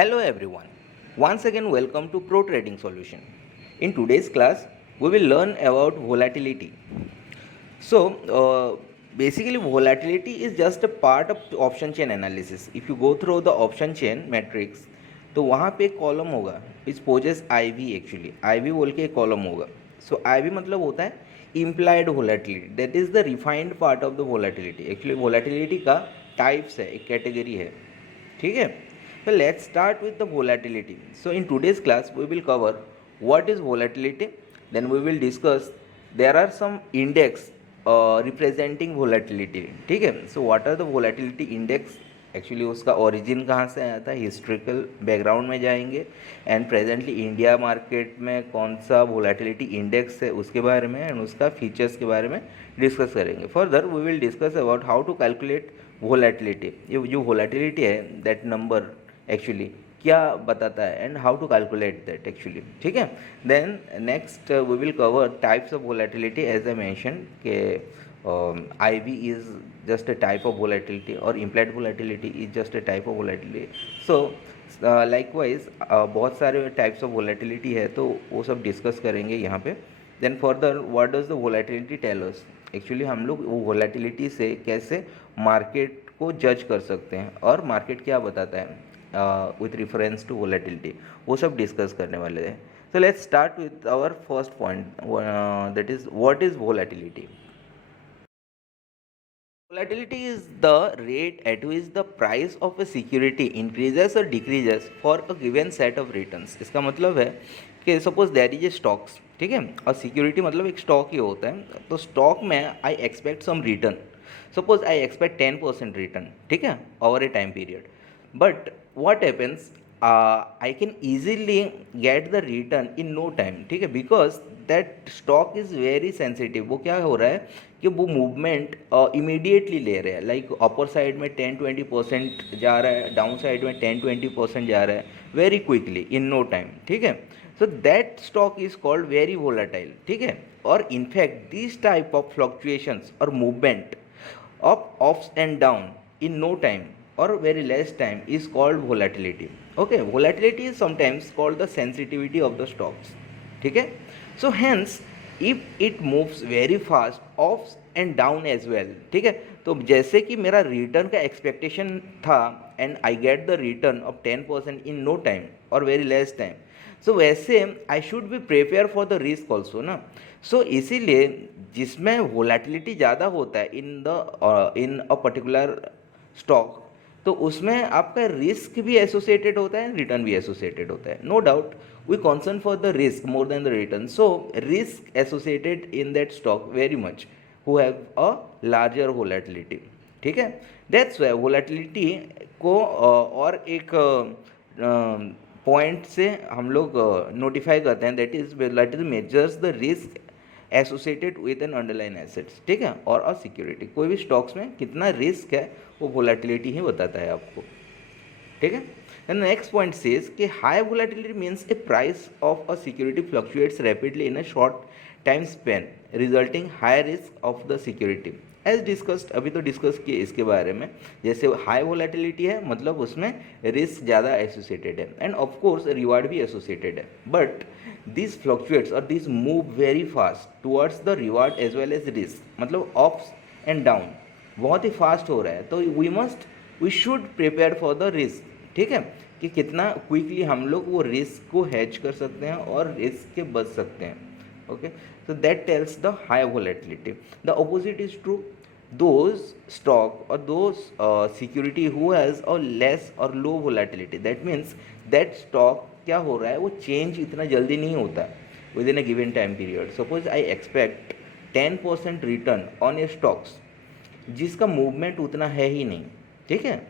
Hello everyone. Once again welcome to Pro Trading Solution. In today's class we will learn about volatility. So basically volatility is just a part of option chain analysis. If you go through the option chain matrix तो वहाँ पे एक column होगा इस पोजेस I we actually I we बोल के एक कॉलम होगा. सो आई वी मतलब होता है implied volatility, that is the refined part of the volatility. Actually volatility का टाइप्स है, एक कैटेगरी है. ठीक है. So let's start with the volatility. So in today's class we will cover what is volatility, then we will discuss there are some index representing volatility. ठीक है. So what are the volatility index, actually उसका origin कहाँ से आया था, historical background में जाएंगे, and presently India market में कौन सा वोलेटिलिटी इंडेक्स है उसके बारे में एंड उसका फीचर्स के बारे में डिस्कस करेंगे. Further we will discuss about how to calculate volatility. ये जो वोलेटिलिटी है दैट नंबर एक्चुअली क्या बताता है and how to calculate that actually. ठीक है. Then next we will cover types of volatility as a mention के IV is just a type of volatility or implied volatility is just a type of volatility. So likewise बहुत सारे types of volatility है तो वो सब discuss करेंगे यहाँ पे. Then further what does the volatility tell us. Actually हम लोग वो वोलेटिलिटी से कैसे मार्केट को जज कर सकते हैं और मार्केट क्या बताता है विथ रेफरेंस टू वोलेटिलिटी, वो सब डिस्कस करने वाले हैं. So let's start with our first point, that is what is volatility. Volatility is the rate at which the price of a security increases or decreases for a given set of returns. इसका मतलब है कि suppose there is a stocks, ठीक है, और security मतलब एक stock ही होता है. तो स्टॉक में I expect some return, suppose I expect 10% return, ठीक है, over a time period. But what happens, I can easily get the return in no time, ठीक है, because that stock is very sensitive. वो क्या हो रहा है कि वो मूवमेंट इमीडिएटली ले रहे हैं, लाइक अपर साइड में 10-20% जा रहा है, डाउन साइड में 10-20% जा रहा है very quickly in no time. ठीक है. So that stock is called very volatile. ठीक है. और in fact this type of fluctuations और movement of ups and down in no time or very less time is called volatility. Okay, volatility is sometimes called the sensitivity of the stocks. ठीक है. So hence if it moves very fast ups and down as well, ठीक है, तो जैसे कि मेरा return का expectation था and I get the return of 10% in no time और वेरी लेस टाइम, सो वैसे I should be prepare for the risk also ना. सो इसीलिए जिसमें वोलेटिलिटी ज़्यादा होता है इन अ पर्टिकुलर स्टॉक, तो उसमें आपका रिस्क भी एसोसिएटेड होता है, रिटर्न भी एसोसिएटेड होता है. No doubt we concern for the risk more than the return. So risk associated in that stock very much who have a larger volatility. ठीक है. दैट्स वाई वोलेटिलिटी को और एक पॉइंट से हम लोग नोटिफाई करते हैं, that is measures the risk associated with an underline assets. ठीक है, और अ सिक्योरिटी. कोई भी स्टॉक्स में कितना रिस्क है वो वोलेटिलिटी ही बताता है आपको. ठीक है. एंड नेक्स्ट पॉइंट सेज कि high volatility means a price of a security fluctuates rapidly in a short time span resulting high risk of the security. As discussed, अभी तो डिस्कस किए इसके बारे में. जैसे हाई वोलेटिलिटी है मतलब उसमें रिस्क ज़्यादा एसोसिएटेड है एंड ऑफकोर्स रिवार्ड भी एसोसिएटेड है. बट दिस फ्लक्चुएट्स और this move very fast towards the reward as well as risk, मतलब अप्स एंड डाउन बहुत ही फास्ट हो रहा है. तो we should prepare for the risk. ठीक है, कि कितना क्विकली हम लोग वो रिस्क को हैच कर सकते हैं और रिस्क के बच सकते हैं. Okay, so that tells the high volatility. The opposite is true. Those stock or those security who has a less or low volatility, that means that stock क्या हो रहा है वो चेंज इतना जल्दी नहीं होता with in A given time period. Suppose I expect 10% return on A stocks जिसका मूवमेंट उतना है ही नहीं. ठीक है.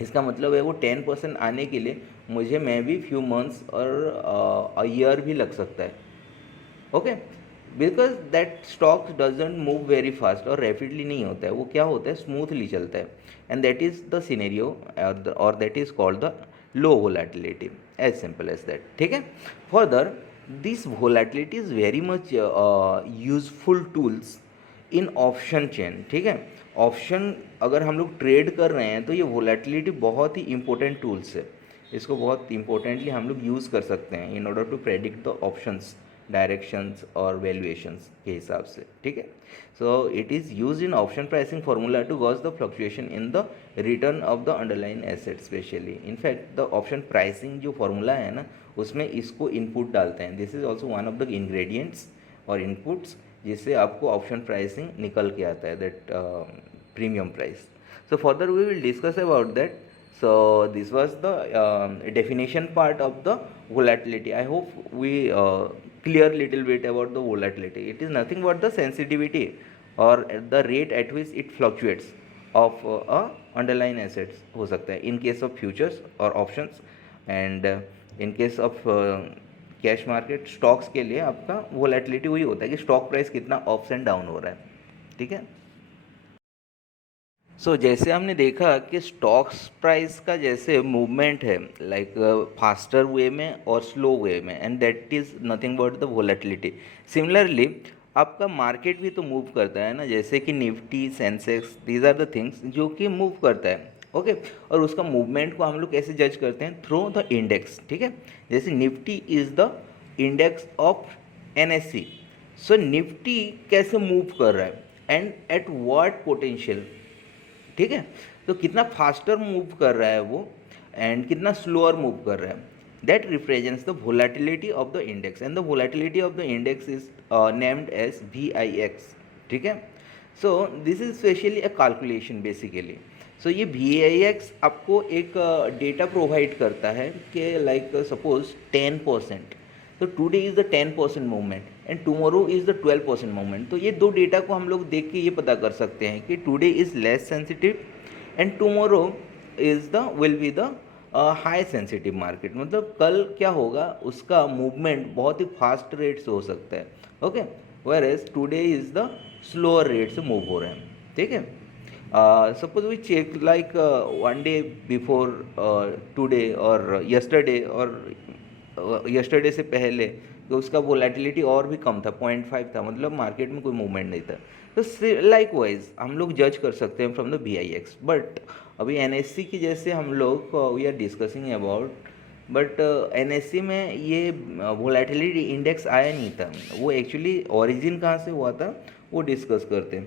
इसका मतलब है वो 10% आने के लिए मुझे मे बी फ्यू मंथ्स और अ ईयर भी लग सकता है. Okay, because that stock doesn't move very fast और रैपिडली नहीं होता है, वो क्या होता है स्मूथली चलता है. And that is the scenario और that is called the low volatility, as simple as that. ठीक है. Further this volatility is very much useful tools in option chain. ठीक है. ऑप्शन अगर हम लोग ट्रेड कर रहे हैं तो ये वोलेटिलिटी बहुत ही इंपॉर्टेंट टूल्स है. इसको बहुत इंपॉर्टेंटली हम लोग यूज़ कर सकते हैं in order to predict the options, directions और वैल्यूएशंस के हिसाब से, ठीक है। So it is use in option pricing formula to gauge the fluctuation in the return of the underline asset specially. In fact the option pricing जो formula है ना, उसमें इसको इनपुट डालते हैं। This is also one of the ingredients और inputs जिससे आपको ऑप्शन प्राइसिंग निकल के आता है, that premium price. So further we will discuss about that. So this was the definition part of the volatility. I hope we clear little bit about the volatility. It is nothing but the sensitivity or the rate at which it fluctuates of underlying assets हो सकता है in case of futures or options, and in case of cash market stocks के लिए आपका volatility वही होता है कि स्टॉक प्राइस कितना अप्स एंड डाउन हो रहा है, ठीक है। सो जैसे हमने देखा कि स्टॉक्स प्राइस का जैसे मूवमेंट है लाइक फास्टर वे में और स्लो वे में, and that is nothing but the volatility. Similarly आपका मार्केट भी तो मूव करता है ना, जैसे कि Nifty, Sensex, these are the things जो कि मूव करता है, ओके। और उसका मूवमेंट को हम लोग कैसे जज करते हैं? थ्रू द इंडेक्स, ठीक है। जैसे Nifty is the index of NSE। So Nifty कैसे मूव कर रहा है एंड एट व्हाट पोटेंशियल, ठीक है। तो कितना फास्टर मूव कर रहा है वो एंड कितना स्लोअर मूव कर रहा है, that represents the volatility of the index, and the volatility of the index is named as VIX, ठीक है। So this is specially a calculation basically. So ये VIX आपको एक डेटा प्रोवाइड करता है कि लाइक सपोज 10%, तो today is the 10% movement and tomorrow is the 12% movement. तो ये दो डेटा को हम लोग देख के ये पता कर सकते हैं कि today is less sensitive and tomorrow is the will be the high sensitive market. मतलब कल क्या होगा, उसका मूवमेंट बहुत ही फास्ट रेट से हो सकता है, okay, whereas today is the slower rate से मूव हो रहे हैं, ठीक है। Suppose we check like one day before today और यस्टरडे, और यस्टरडे से पहले तो उसका वोलेटिलिटी और भी कम था, 0.5 था, मतलब मार्केट में कोई मूवमेंट नहीं था। तो लाइक वाइज हम लोग जज कर सकते हैं फ्रॉम द VIX। बट अभी NSE की जैसे हम लोग we are discussing about, but NSE में ये वोलेटिलिटी इंडेक्स आया नहीं था, वो एक्चुअली ओरिजिन कहाँ से हुआ था वो डिस्कस करते हैं।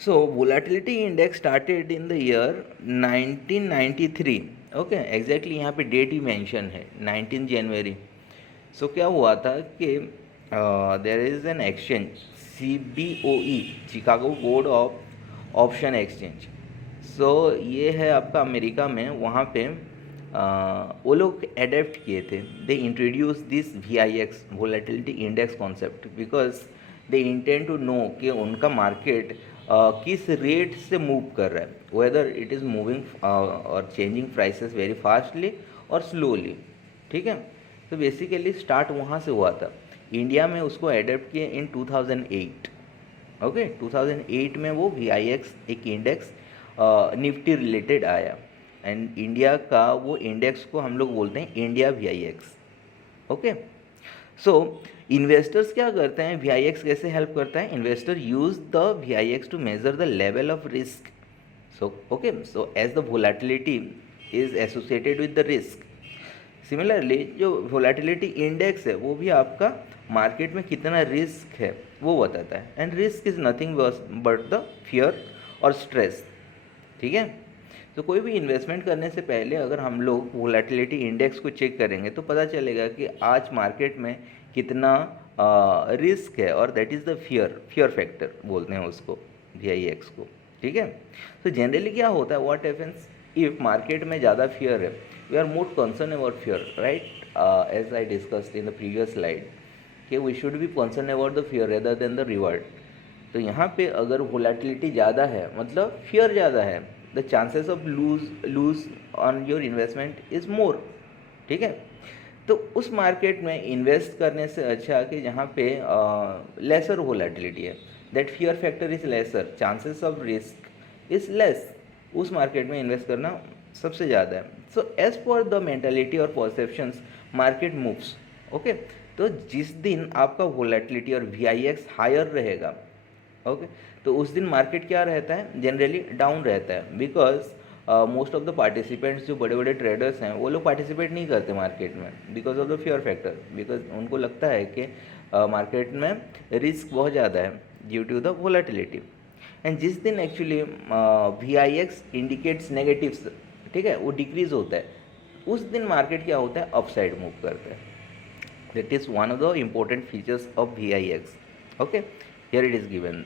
So volatility index started in the year 1993, okay, exactly यहाँ पे डेट ही मेंशन है 19 जनवरी। सो क्या हुआ था कि there is an exchange CBOE, Chicago board of option exchange. So ये है आपका अमेरिका में, वहाँ पे वो लोग एडेप्ट किए थे, they introduce this VIX volatility index concept because they intend to know कि उनका मार्केट किस रेट से मूव कर रहा है, वेदर इट इज़ मूविंग और चेंजिंग प्राइसेस वेरी फास्टली और स्लोली, ठीक है। तो बेसिकली स्टार्ट वहाँ से हुआ था। इंडिया में उसको एडेप्ट किए इन 2008, ओके। 2008 में वो VIX एक इंडेक्स निफ्टी रिलेटेड आया, एंड इंडिया का वो इंडेक्स को हम लोग बोलते हैं India VIX, okay. So investors क्या करते हैं, VIX कैसे हेल्प करता है? Investor use the VIX to measure the level of risk. So okay, so as the volatility is associated with the risk, similarly जो वोलेटिलिटी इंडेक्स है वो भी आपका मार्केट में कितना रिस्क है वो बताता है, and risk is nothing but the fear और स्ट्रेस, ठीक है। तो कोई भी इन्वेस्टमेंट करने से पहले अगर हम लोग वोलेटिलिटी इंडेक्स को चेक करेंगे तो पता चलेगा कि आज मार्केट में कितना रिस्क है, और that is the fear factor बोलते हैं उसको, VIX को, ठीक है। तो जनरली क्या होता है, व्हाट हैपेंस इफ मार्केट में ज़्यादा फियर है, we are more concern about fear, right, as I discussed in the previous slide कि we should be concern about the fear rather than the reward. तो यहाँ पे अगर वोलेटिलिटी ज़्यादा है मतलब फियर ज़्यादा है, the chances of lose on your investment is more, ठीक है। तो उस मार्केट में इन्वेस्ट करने से अच्छा कि जहाँ पे लेसर वोलेटिलिटी है, that fear factor is lesser, chances of risk is less, उस मार्केट में इन्वेस्ट करना सबसे ज़्यादा है। So as per the mentality और परसेप्शंस मार्केट मूव्स, ओके। तो जिस दिन आपका वोलेटिलिटी और VIX हायर रहेगा, ओके, तो उस दिन मार्केट क्या रहता है, जनरली डाउन रहता है, because most of the participants जो बड़े बड़े ट्रेडर्स हैं वो लोग पार्टिसिपेट नहीं करते मार्केट में because of the fear factor, because उनको लगता है कि मार्केट में रिस्क बहुत ज़्यादा है due to the volatility. And जिस दिन एक्चुअली VIX इंडिकेट्स नेगेटिव्स, ठीक है, वो डिक्रीज होता है, उस दिन मार्केट क्या होता है, अपसाइड मूव करता है। That is one of the important features of VIX। Okay, here it is given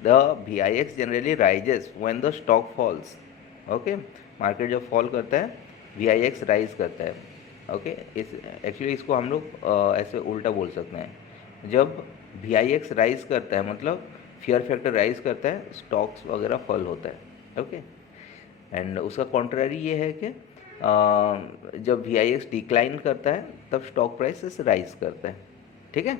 the VIX generally rises when the stock falls. Okay, market जब फॉल करता है VIX राइज करता है। ओके, इस एक्चुअली इसको हम लोग ऐसे उल्टा बोल सकते हैं, जब VIX राइज करता है मतलब फियर फैक्टर राइज करता है, स्टॉक्स वगैरह फॉल होता है। ओके, एंड उसका कॉन्ट्ररी ये है कि जब VIX डिक्लाइन करता है तब स्टॉक प्राइसेस राइज करता है। ठीक है,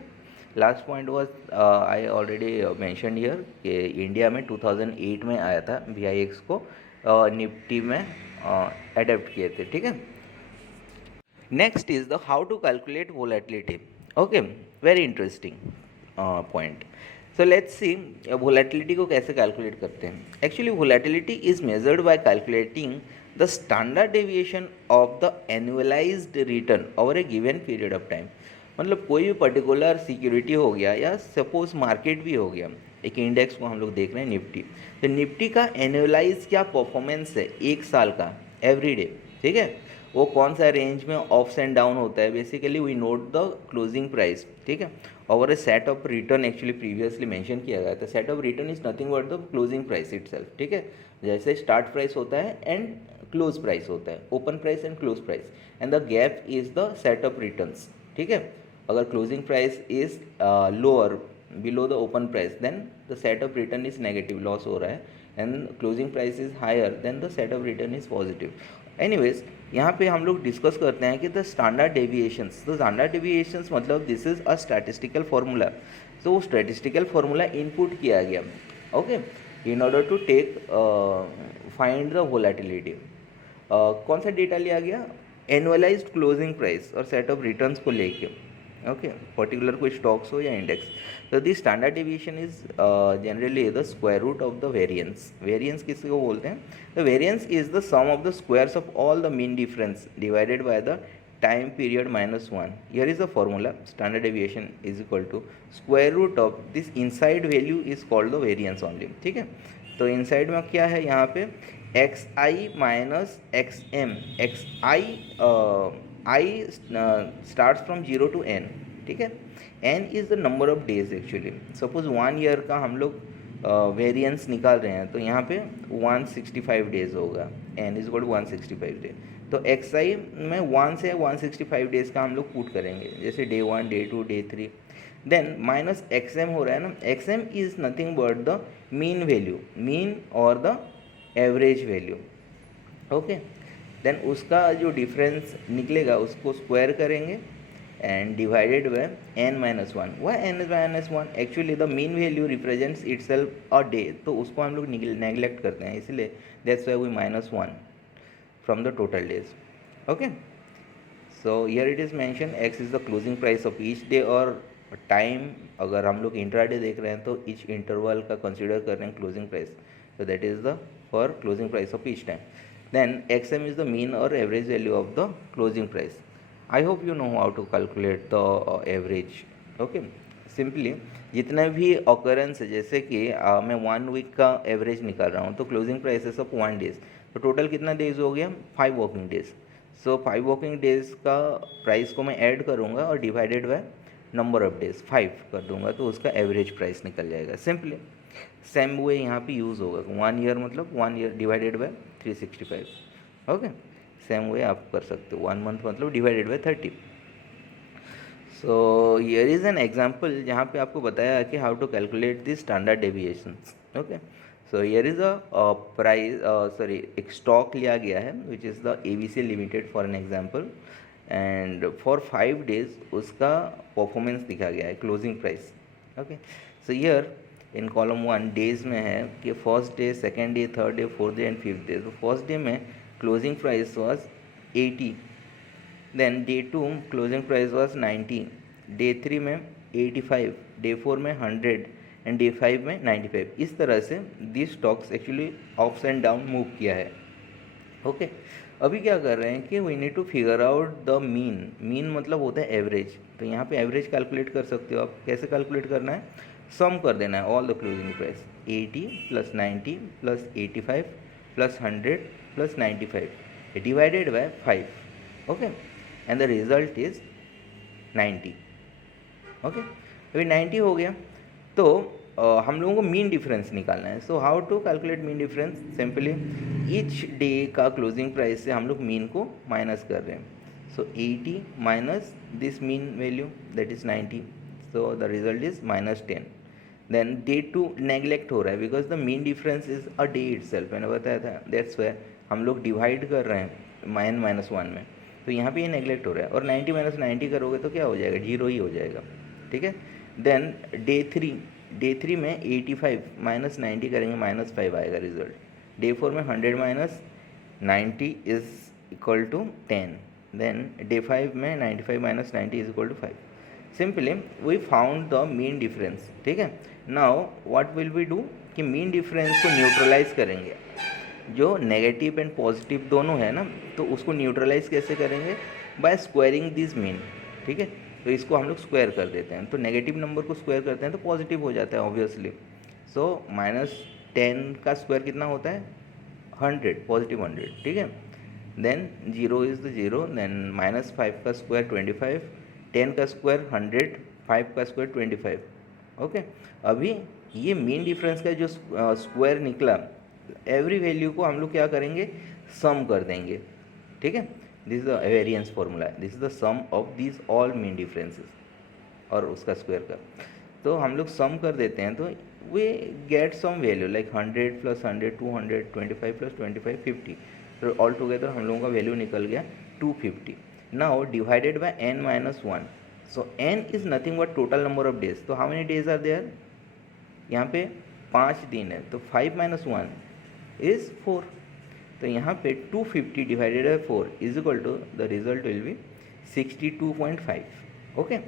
last point was I already mention here कि इंडिया में 2008 में आया था VIX को निफ्टी में एडेप्ट किए थे। ठीक है, next is the how to calculate volatility. Okay, very interesting point. So let's see volatility को कैसे कैलकुलेट करते हैं। Actually volatility is measured by calculating the standard deviation of the annualised return over a given period of time. मतलब कोई भी particular security हो गया या सपोज मार्केट भी हो गया, एक इंडेक्स को हम लोग देख रहे हैं निफ्टी, तो निफ्टी का एनुअलाइज क्या परफॉर्मेंस है एक साल का एवरी डे। ठीक है, वो कौन सा रेंज में अप्स एंड डाउन होता है, basically we note the closing price. ठीक है, और a set of return actually previously mention किया गया था, set of return is nothing but the closing price itself. ठीक है, जैसे स्टार्ट प्राइस होता है एंड क्लोज प्राइस होता है, open price and close price, and the gap is the set of returns. ठीक है, अगर closing price is lower below the open price then the set of return is negative, loss हो रहा है, and closing price is higher then the set of return is positive. Anyways, यहाँ पे हम लोग डिस्कस करते हैं कि द स्टैंडर्ड डेविएशंस। तो स्टैंडर्ड डेविएशंस मतलब this is a statistical formula. तो वो स्टैटिस्टिकल फार्मूला इनपुट किया गया, okay, in order to take find the volatility. कौन सा डेटा लिया गया, एनुअलाइज्ड क्लोजिंग प्राइस और सेट ऑफ रिटर्न्स को लेके, ओके, पर्टिकुलर कोई स्टॉक्स हो या इंडेक्स। तो the standard deviation is generally the square root of the variance. Variance किसको बोलते हैं, the variance is the sum of the squares of all the mean difference divided by the time period -1। Here is the formula, standard deviation is equal to square root of this inside value is called the variance only. ठीक है, तो inside में क्या है यहाँ पे xi minus xm, i starts from 0 to n। ठीक है, n is the number of days. Actually suppose 1 year का हम लोग वेरिएंस निकाल रहे हैं, तो यहाँ पे 165 डेज होगा, n is equal to 165 days. तो xi में 1 से 165 डेज का हम लोग पुट करेंगे, जैसे day 1, day 2, day 3, then minus xm हो रहा है ना, xm is nothing but the mean value, mean और the average value. Okay, then उसका जो डिफरेंस निकलेगा उसको स्क्वायर करेंगे एंड डिवाइडेड बाय n-1। वह n-1 actually the mean value represents itself a day, तो उसको हम लोग नेग्लेक्ट करते हैं, इसलिए that's why we -1 from the total days. Okay, so here it is mention x is the closing price of each day, और time अगर हम लोग इंट्राडे देख रहे हैं तो ईच इंटरवल का कंसिडर कर रहे हैं closing price, so that is the for closing price of each time. Then xm is the mean or average value of the closing price. I hope you know how to calculate the average. Okay, simply जितने भी occurrence है, जैसे कि मैं 1 week का average निकाल रहा हूँ, तो क्लोजिंग प्राइसेस ऑफ 1 डेज, तो टोटल कितना डेज हो गया, 5 वर्किंग डेज। सो 5 वर्किंग डेज का प्राइस को मैं ऐड करूँगा और divided by number of days 5 कर दूंगा, तो उसका एवरेज प्राइस निकल जाएगा। सिंपली सेम वे यहाँ पे यूज़ होगा, 1 ईयर मतलब 1 year divided by 365। Okay, same way आप कर सकते हो, 1 मंथ मतलब divided by 30। So here is an example जहाँ पे आपको बताया कि how to calculate the standard deviations. Okay, so here is a price, sorry, एक स्टॉक लिया गया है which is the ABC limited for an example, and for 5 days उसका परफॉर्मेंस दिखा गया है, closing price. Okay, so here in column 1 days में है कि first day, second day, third day, fourth day and fifth day. तो first day में closing price was 80, then day 2 closing price was 90, day 3 में 85, day 4 में 100 and day 5 में 95। इस तरह से this stocks actually ups and down move किया है। ओके। अभी क्या कर रहे हैं कि we need to figure out the mean. Mean मतलब होता है एवरेज। तो यहाँ पे एवरेज कैलकुलेट कर सकते हो आप। कैसे कैलकुलेट करना है? सम कर देना है all the closing price, 80 plus 90 plus 85 plus 100 plus 95 divided by 5। Okay, and the result is 90। Okay, अभी 90 हो गया तो हम लोगों को मीन डिफरेंस निकालना है। So how to calculate mean difference? Simply each day का क्लोजिंग प्राइस से हम लोग मीन को माइनस कर रहे हैं। So 80 minus this mean value that is 90, so the result is -10। Then day two neglect हो रहा है because the mean difference is a day itself. मैंने बताया था दैट्स वाई हम लोग डिवाइड कर रहे हैं -1 में। तो यहाँ पे ये नेग्लेक्ट हो रहा है और 90 माइनस 90 करोगे तो क्या हो जाएगा? 0 ही हो जाएगा। ठीक है। देन डे थ्री में 85 माइनस 90 करेंगे, -5 आएगा रिजल्ट। डे 4 में 100 minus 90 is equal to 10। Then day 5 में 95 minus 90 is equal to 5। Simply we found the mean difference. ठीक है। Now what will we do कि मीन डिफरेंस को न्यूट्रलाइज करेंगे। जो नेगेटिव एंड पॉजिटिव दोनों है ना, तो उसको न्यूट्रलाइज कैसे करेंगे? By squaring this mean. ठीक है। तो इसको हम लोग स्क्वायर कर देते हैं, तो नेगेटिव नंबर को स्क्वायर करते हैं तो पॉजिटिव हो जाता है ऑब्वियसली। सो -10 का स्क्वायर कितना होता है? 100, पॉजिटिव 100। ठीक है। देन 0 इज़ द 0, देन -5 का स्क्वायर 25, 10 का स्क्वायर 100, 5 का स्क्वायर 25। ओके। अभी ये मीन डिफरेंस का जो स्क्वायर निकला, एवरी वैल्यू को हम लोग क्या करेंगे? सम कर देंगे। ठीक है। This is the variance formula, this is the sum of this all mean differences और उसका स्क्वायर का। तो हम लोग सम कर देते हैं तो we get some value like 100 plus 100 200, 25 plus 25 50। तो ऑल टुगेदर हम लोगों का वैल्यू निकल गया 250। Now divided by n-1। So n is nothing but total number of days. तो how many days are there? यहाँ पे 5 दिन है, तो 5 माइनस 1 इज 4। तो यहाँ पे 250 divided by 4 is equal to the result will be 62.5। Okay.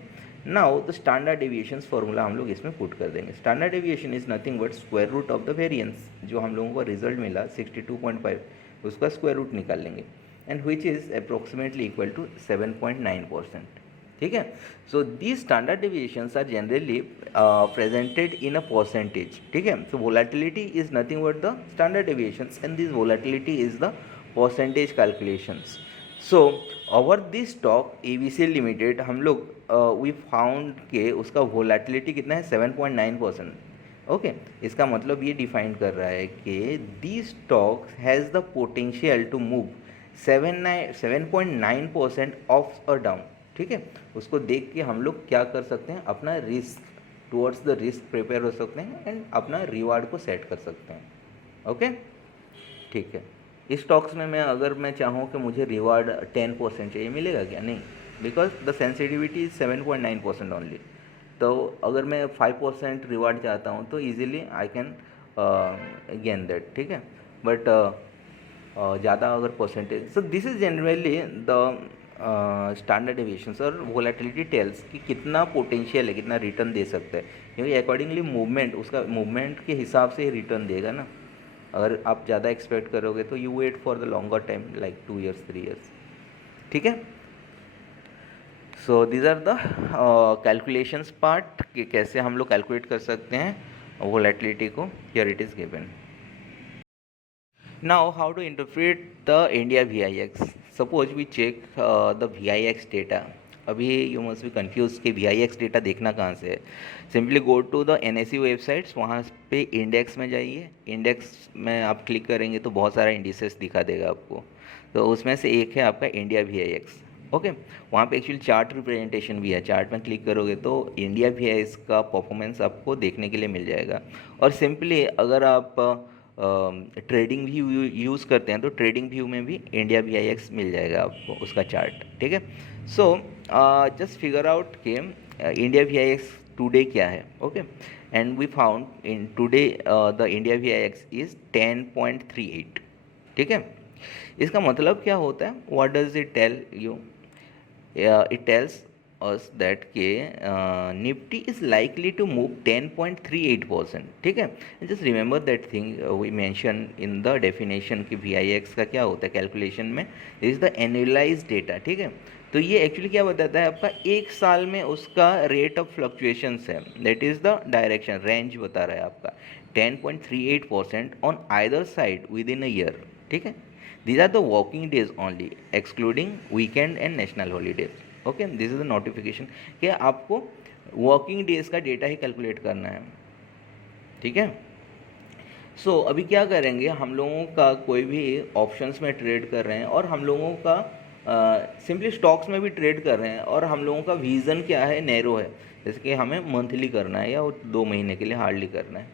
Now the standard deviations formula हम लोग इसमें पुट कर देंगे। Standard deviation is nothing but square root of the variance. जो हम लोगों को रिजल्ट मिला 62.5, उसका स्क्वायर रूट निकाल लेंगे, and which is approximately equal to 7.9%। ठीक है। So the standard deviations are generally presented in a percentage. ठीक है। So volatility is nothing but the standard deviations and this volatility is the percentage calculations. So over this stock ABC limited हम लोग we found के उसका volatility कितना है? 7.9%। Okay. इसका मतलब ये डिफाइन कर रहा है कि the stock has the potential to move 7.9% up और डाउन। ठीक है। उसको देख के हम लोग क्या कर सकते हैं? अपना risk towards the risk prepare हो सकते हैं एंड अपना रिवार्ड को सेट कर सकते हैं। ओके। ठीक है। इस स्टॉक्स में मैं चाहूँ कि मुझे रिवार्ड 10% चाहिए, मिलेगा क्या? नहीं, because the sensitivity is 7.9% only. तो अगर मैं 5% रिवार्ड चाहता हूँ तो easily I can gain that. ठीक है। बट ज़्यादा अगर percentage, so this is generally the standard deviations और वोलेटिलिटी टेल्स कि कितना पोटेंशियल है, कितना रिटर्न दे सकता है, क्योंकि अकॉर्डिंगली मूवमेंट, उसका मूवमेंट के हिसाब से ही रिटर्न देगा ना। अगर आप ज़्यादा एक्सपेक्ट करोगे तो you wait for the longer time like 2 years 3 years. ठीक है। So these are the calculations part कि कैसे हम लोग कैलकुलेट कर सकते हैं वोलेटिलिटी को। Here it is given. Now, how to interpret the India VIX? Suppose we check the VIX data. अभी यू मस्ट बी कन्फ्यूज कि VIX डेटा देखना कहाँ से है। Simply go to the NSE websites, वहाँ पे इंडेक्स में जाइए। इंडेक्स में आप क्लिक करेंगे तो बहुत सारा इंडिसेस दिखा देगा आपको। तो उसमें से एक है आपका इंडिया VIX। ओके। वहाँ पे एक्चुअली चार्ट रिप्रेजेंटेशन भी है। चार्ट में क्लिक करोगे तो इंडिया VIX का परफॉर्मेंस आपको देखने के लिए मिल जाएगा। और सिंपली अगर आप ट्रेडिंग व्यू यूज़ करते हैं तो ट्रेडिंग व्यू में भी इंडिया VIX मिल जाएगा आपको उसका चार्ट। ठीक है। सो जस्ट फिगर आउट कि इंडिया VIX टुडे क्या है। Okay. And we found in today the India VIX is 10.38। ठीक है। इसका मतलब क्या होता है? What does it tell you? It tells us that के Nifty is likely to move 10.38%, ठीक है। Just remember that thing we mention in the definition कि VIX का क्या होता है कैलकुलेशन में, इज द एनुअलाइज्ड डेटा, ठीक है। तो ये एक्चुअली क्या बताता है आपका एक साल में उसका रेट ऑफ फ्लक्चुएशंस है, that is the direction range बता रहा है आपका 10.38% on either side with in a year, ठीक है। These are the working days only, excluding weekend and national holidays. Okay, this is the notification कि आपको working days का डेटा ही calculate करना है, ठीक है। सो अभी क्या करेंगे, हम लोगों का कोई भी ऑप्शंस में ट्रेड कर रहे हैं और हम लोगों का सिंपली स्टॉक्स में भी ट्रेड कर रहे हैं और हम लोगों का विज़न क्या है, नैरो है, जैसे कि हमें मंथली करना है या 2 महीने के लिए हार्डली करना है।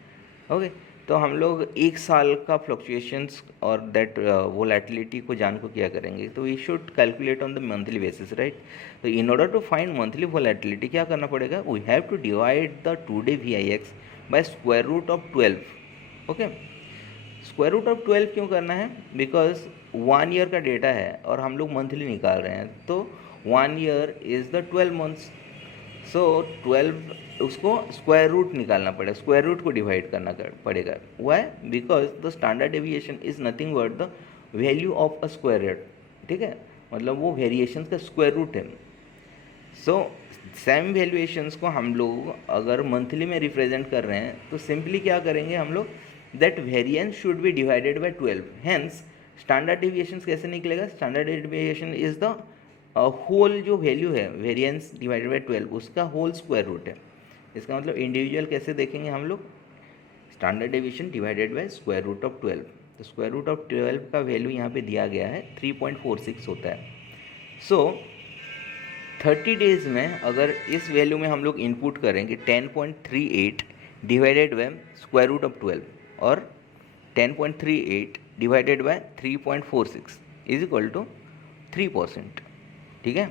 ओके, तो हम लोग एक साल का फ्लक्चुएशंस और दैट वोलेटिलिटी को जान को क्या करेंगे, तो we should calculate on the monthly basis, right. तो in order to find monthly volatility क्या करना पड़ेगा, we have to divide the today VIX by square root of 12। Okay, square root of 12 क्यों करना है, बिकॉज 1 ईयर का data है और हम लोग मंथली निकाल रहे हैं, तो 1 ईयर इज़ द 12 मंथ्स। सो 12 उसको स्क्वायर रूट निकालना पड़ेगा, स्क्वायर रूट को डिवाइड करना पड़ेगा। Why, because the standard deviation is nothing but the value of a square root, ठीक है, मतलब वो वेरिएशन का स्क्वायर रूट है। सो सेम वैल्यूएशंस को हम लोग अगर मंथली में रिप्रेजेंट कर रहे हैं तो सिंपली क्या करेंगे हम लोग, that variance should be divided by 12। Hence standard deviation कैसे निकलेगा, standard deviation is the whole जो वैल्यू है वेरिएंस डिवाइडेड बाय 12 उसका होल स्क्वायर रूट है। इसका मतलब इंडिविजुअल कैसे देखेंगे हम लोग, standard deviation divided by square root of 12। तो स्क्वायर रूट ऑफ 12 का वैल्यू यहाँ पे दिया गया है 3.46 होता है। सो 30 डेज में अगर इस वैल्यू में हम लोग इनपुट करेंगे 10.38 divided by square root of 12 और 10.38 divided by 3.46 is equal to 3%, ठीक है।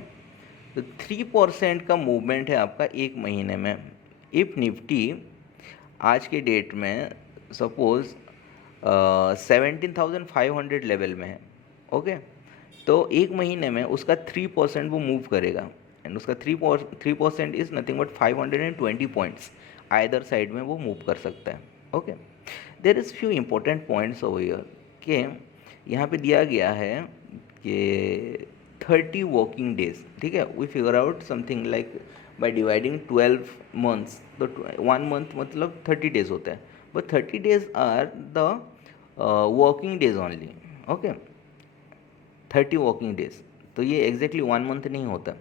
तो 3% का मूवमेंट है आपका एक महीने में। इफ़ निफ्टी आज के डेट में सपोज 17,500 लेवल में है, ओके, तो एक महीने में उसका 3% वो मूव करेगा एंड उसका 3% is nothing but 520 points either side में वो मूव कर सकता है। Okay, there is few important points over here कि यहाँ पे दिया गया है कि 30 वर्किंग डेज, ठीक है। We figure out something like by dividing 12 months, तो 1 मंथ मतलब 30 डेज होता है, but 30 days are the working days only. Okay, 30 working days, तो ये एग्जैक्टली 1 मंथ नहीं होता।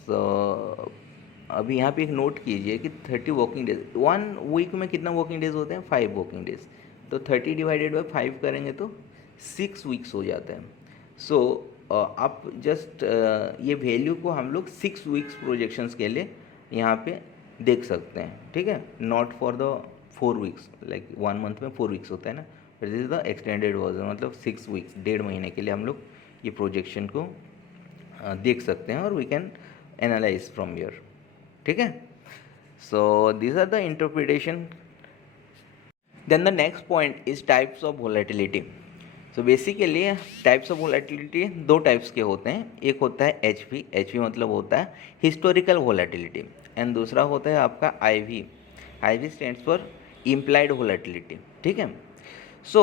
सो अभी यहाँ पे एक नोट कीजिए कि 30 वर्किंग डेज, 1 वीक में कितना वर्किंग डेज होते हैं, 5 वर्किंग डेज, तो 30 डिवाइडेड बाय 5 करेंगे तो 6 वीक्स हो जाता है। सो आप जस्ट ये वैल्यू को हम लोग 6 वीक्स प्रोजेक्शंस के लिए यहाँ पे देख सकते हैं, ठीक है, not for the 4 weeks, like 1 month में 4 वीक्स होता है ना, but this is the extended version, मतलब 6 वीक्स, 1.5 महीने के लिए हम लोग ये प्रोजेक्शन को देख सकते हैं और we can analyse from here, ठीक है। So this are the interpretation. Then the next point is types of volatility. So basically types of volatility 2 types के होते हैं, एक होता है एचवी, एचवी मतलब होता है हिस्टोरिकल वोलेटिलिटी, एंड दूसरा होता है आपका IV, IV stands for implied volatility, ठीक है। सो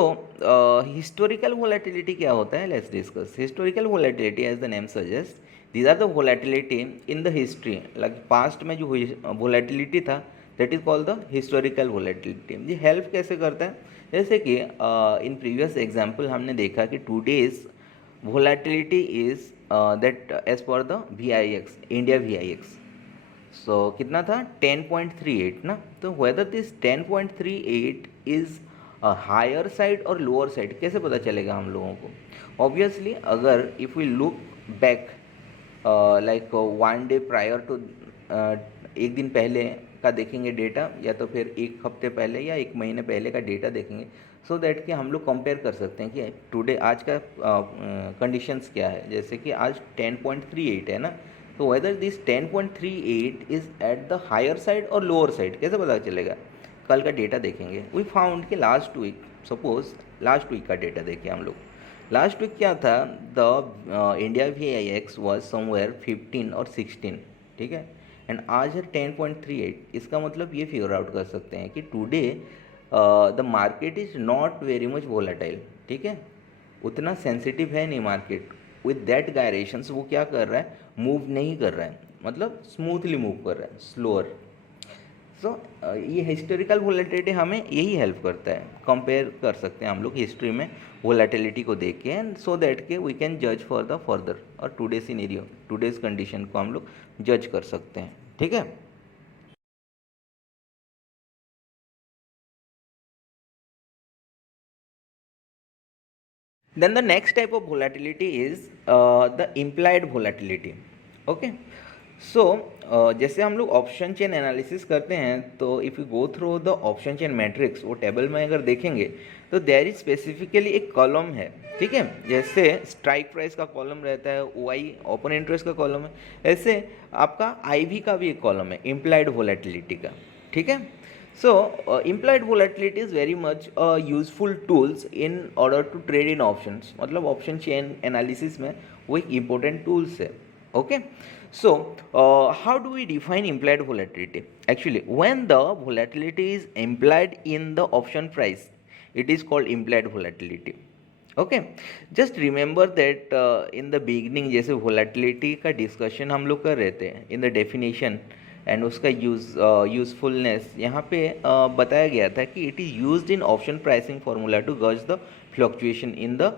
हिस्टोरिकल वोलेटिलिटी क्या होता है, let's discuss. Historical volatility as the name suggest, these are the volatility in the history, like past में जो वोलेटिलिटी था that is called the historical volatility. ये help कैसे करता है, जैसे कि इन प्रीवियस एग्जाम्पल हमने देखा कि today's volatility is that as per the VIX, India VIX, so कितना था 10.38 ना, तो whether this 10.38 is higher side और लोअर साइड कैसे पता चलेगा हम लोगों को, ऑब्वियसली अगर if we look back like 1 day prior to, एक दिन पहले का देखेंगे डेटा, या तो फिर एक हफ्ते पहले या एक महीने पहले का डेटा देखेंगे, सो दैट कि हम लोग कंपेयर कर सकते हैं कि टुडे आज का कंडीशंस क्या है। जैसे कि आज 10.38 है ना, तो whether this 10.38 is at the higher side और लोअर साइड कैसे पता चलेगा, कल का डेटा देखेंगे। वी फाउंड कि last week, suppose last week का डेटा देखें हम लोग, लास्ट वीक क्या था, the India VIX was somewhere 15 और 16, ठीक है, एंड आज है 10.38। इसका मतलब ये फिगर आउट कर सकते हैं कि today the market is not very much volatile, ठीक है, उतना सेंसिटिव है नहीं मार्केट। विद दैट गायरेशंस वो क्या कर रहा है, मूव नहीं कर रहा है, मतलब स्मूथली मूव कर रहा है, स्लोअर। सो ये हिस्टोरिकल वोलेटिलिटी हमें यही हेल्प करता है, कंपेयर कर सकते हैं हम लोग हिस्ट्री में वोलेटिलिटी को देख के, एंड सो दैट के वी कैन जज फॉर द फर्दर, और टुडे सीनेरियो, टुडेज कंडीशन को हम लोग जज कर सकते हैं, ठीक है। Then the next type of volatility is the implied volatility. Okay. सो जैसे हम लोग ऑप्शन चेन एनालिसिस करते हैं, तो if you go through the option chain matrix, वो टेबल में अगर देखेंगे तो देयर इज स्पेसिफिकली एक कॉलम है, ठीक है, जैसे स्ट्राइक प्राइस का कॉलम रहता है, OI ओपन इंटरेस्ट का कॉलम है, ऐसे आपका IV का भी एक कॉलम है इम्प्लाइड वोलेटिलिटी का, ठीक है। So, implied volatility is very much useful tools in order to trade in options. मतलब ऑप्शन चेन एनालिसिस में वो एक इम्पोर्टेंट टूल्स है, okay. So, how do we define implied volatility? Actually, when the volatility is implied in the option price, it is called implied volatility. Okay, just remember that in the beginning जैसे volatility का discussion हम लोग कर रहे थे in the definition and उसका usefulness यहाँ पे बताया गया था कि it is used in option pricing formula to gauge the fluctuation in the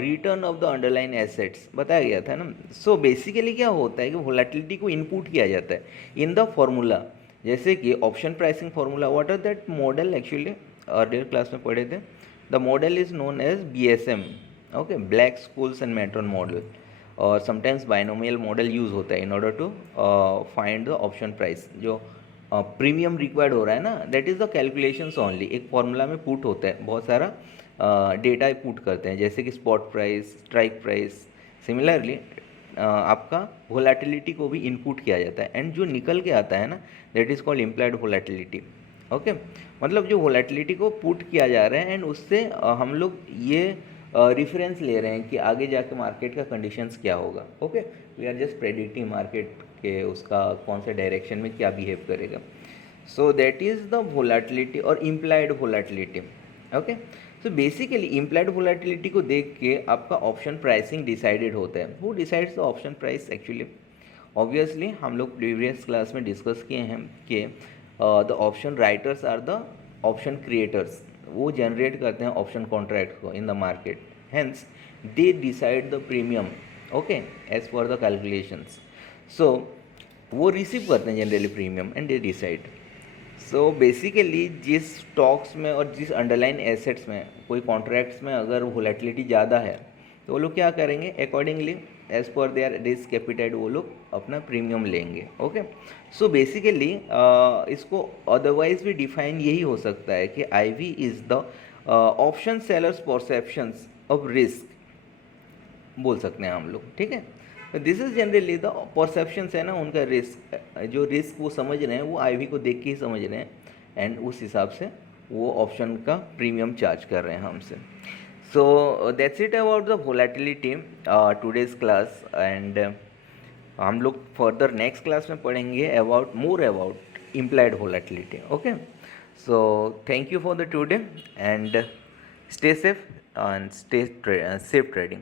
return of the underline assets, बताया गया था ना। सो बेसिकली क्या होता है कि वोलेटिलिटी को इनपुट किया जाता है इन द फार्मूला, जैसे कि option pricing formula. What are that model, actually earlier class में पढ़े थे। The model is known as BSM, okay, Black Scholes and Matron model, और sometimes binomial model यूज़ होता है in order to find the option price। जो premium required हो रहा है ना, that is the calculations only. एक फॉर्मूला में पुट होता है, बहुत सारा डेटा पुट करते हैं, जैसे कि spot price, strike price. Similarly आपका वोलेटिलिटी को भी इनपुट किया जाता है, एंड जो निकल के आता है ना, that is called implied volatility, okay. मतलब जो वोलेटिलिटी को पुट किया जा रहा है एंड उससे हम लोग ये रेफरेंस ले रहे हैं कि आगे जाके मार्केट का कंडीशंस क्या होगा, okay. We are just predicting market के उसका कौन से डायरेक्शन में क्या बिहेव करेगा। So that is the volatility और implied volatility, okay. So basically implied volatility को देख के आपका ऑप्शन प्राइसिंग डिसाइडेड होता है। Who decides the option price? Actually obviously हम लोग प्रीवियस क्लास में डिस्कस किए हैं कि the option writers are the option creators, वो जनरेट करते हैं ऑप्शन कॉन्ट्रैक्ट को in the market, hence they decide the premium, okay, as per the calculations. So वो रिसीव करते हैं generally premium and they decide. So basically जिस stocks में और जिस अंडरलाइन एसेट्स में कोई कॉन्ट्रैक्ट्स में अगर वोलेटिलिटी ज़्यादा है, तो वो लोग क्या करेंगे, accordingly as per their risk capital वो लोग अपना प्रीमियम लेंगे, ओके। सो बेसिकली इसको अदरवाइज भी डिफाइन यही हो सकता है कि IV is the option sellers perceptions of risk, बोल सकते हैं हम लोग, ठीक है। This is generally the perceptions है ना उनका, रिस्क, जो रिस्क वो समझ रहे हैं वो IV को देख के ही समझ रहे हैं, एंड उस हिसाब से वो ऑप्शन का प्रीमियम चार्ज कर रहे हैं हमसे। So that's it about the volatility today's class, and हम लोग फर्दर नेक्स्ट क्लास में पढ़ेंगे about more about implied volatility, okay. So thank you for the today and stay safe and stay safe trading.